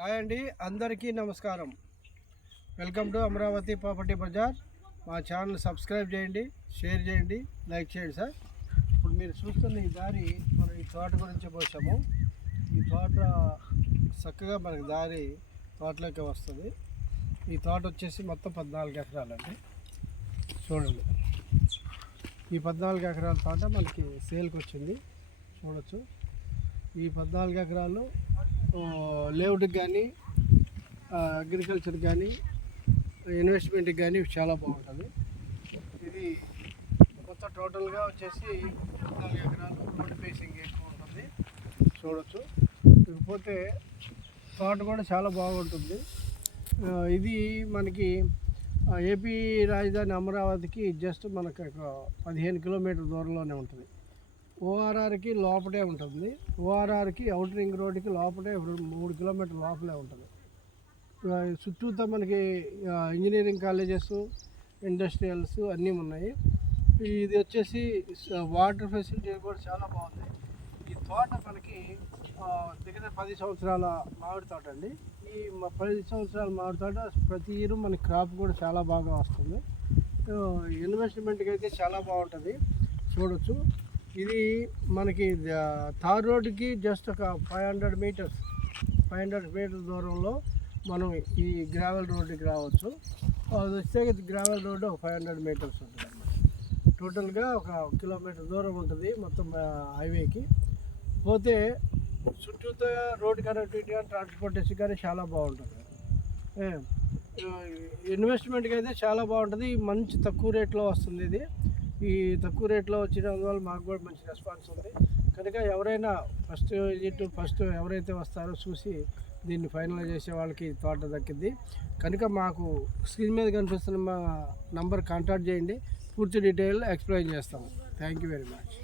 Hi అండి, అందరికీ నమస్కారం. Welcome to Amaravati property bazaar. మా ఛానల్ సబ్స్క్రైబ్ చేయండి, షేర్ చేయండి, లైక్ చేయండి సార్. ఇప్పుడు మీరు చూస్తున్న ఈ దారి మనం ఈ తోట గురించి పోసాము. ఈ తోట చక్కగా మనకి దారి తోటలోకి వస్తుంది. ఈ తోట వచ్చేసి మొత్తం 14 ఎకరాలండి. చూడండి, ఈ 14 ఎకరాల తోట మనకి సేల్కి వచ్చింది. చూడొచ్చు, ఈ 14 ఎకరాలు లేఅవుట్కి కానీ అగ్రికల్చర్కి కానీ ఇన్వెస్ట్మెంట్కి కానీ చాలా బాగుంటుంది. ఇది మొత్తం టోటల్గా వచ్చేసి 14 ఎకరాలు. రోడ్ ఫేసింగ్ ఎక్కువ ఉంటుంది. చూడొచ్చు, ఇకపోతే తోట కూడా చాలా బాగుంటుంది. ఇది మనకి ఏపీ రాజధాని అమరావతికి జస్ట్ మనకు 15 కిలోమీటర్ల దూరంలోనే ఉంటుంది. ఓఆర్ఆర్కి లోపలే ఉంటుంది. ఓఆర్ఆర్కి అవుటర్ రింగ్ రోడ్డుకి లోపలే 3 కిలోమీటర్ల లోపలే ఉంటుంది. చుట్టూతో మనకి ఇంజనీరింగ్ కాలేజెస్, ఇండస్ట్రియల్స్ అన్నీ ఉన్నాయి. ఇది వచ్చేసి వాటర్ ఫెసిలిటీ కూడా చాలా బాగుంది. ఈ తోట మనకి దగ్గర 10 సంవత్సరాల మామిడి తోట అండి. ఈ 10 సంవత్సరాల మామిడి తోట ప్రతి ఇయర్ మనకి క్రాప్ కూడా చాలా బాగా వస్తుంది. ఇన్వెస్ట్మెంట్కి అయితే చాలా బాగుంటుంది. చూడొచ్చు, ఇది మనకి తార్ రోడ్డుకి జస్ట్ ఒక 500 మీటర్స్ దూరంలో మనం ఈ గ్రావెల్ రోడ్డుకి రావచ్చు. అది వస్తే గ్రావెల్ రోడ్డు ఒక 500 మీటర్స్ ఉంటుంది అన్నమాట. టోటల్గా ఒక కిలోమీటర్ దూరం ఉంటుంది మొత్తం హైవేకి. పోతే చుట్టూతో రోడ్ కనెక్టివిటీ కానీ ట్రాన్స్పోర్టేషన్ కానీ చాలా బాగుంటుంది. ఇన్వెస్ట్మెంట్కి అయితే చాలా బాగుంటుంది. మంచి తక్కువ రేట్లో వస్తుంది. ఇది ఈ తక్కువ రేట్లో వచ్చినందువల్ల మాకు కూడా మంచి రెస్పాన్స్ ఉంది. కనుక ఎవరైనా ఫస్ట్ ఎవరైతే వస్తారో చూసి దీన్ని ఫైనలైజ్ చేసే వాళ్ళకి తోట దక్కింది. కనుక మాకు స్క్రీన్ మీద కనిపిస్తున్న మా నంబర్ కాంటాక్ట్ చేయండి, పూర్తి డీటెయిల్ ఎక్స్ప్లెయిన్ చేస్తాము. Thank you very much.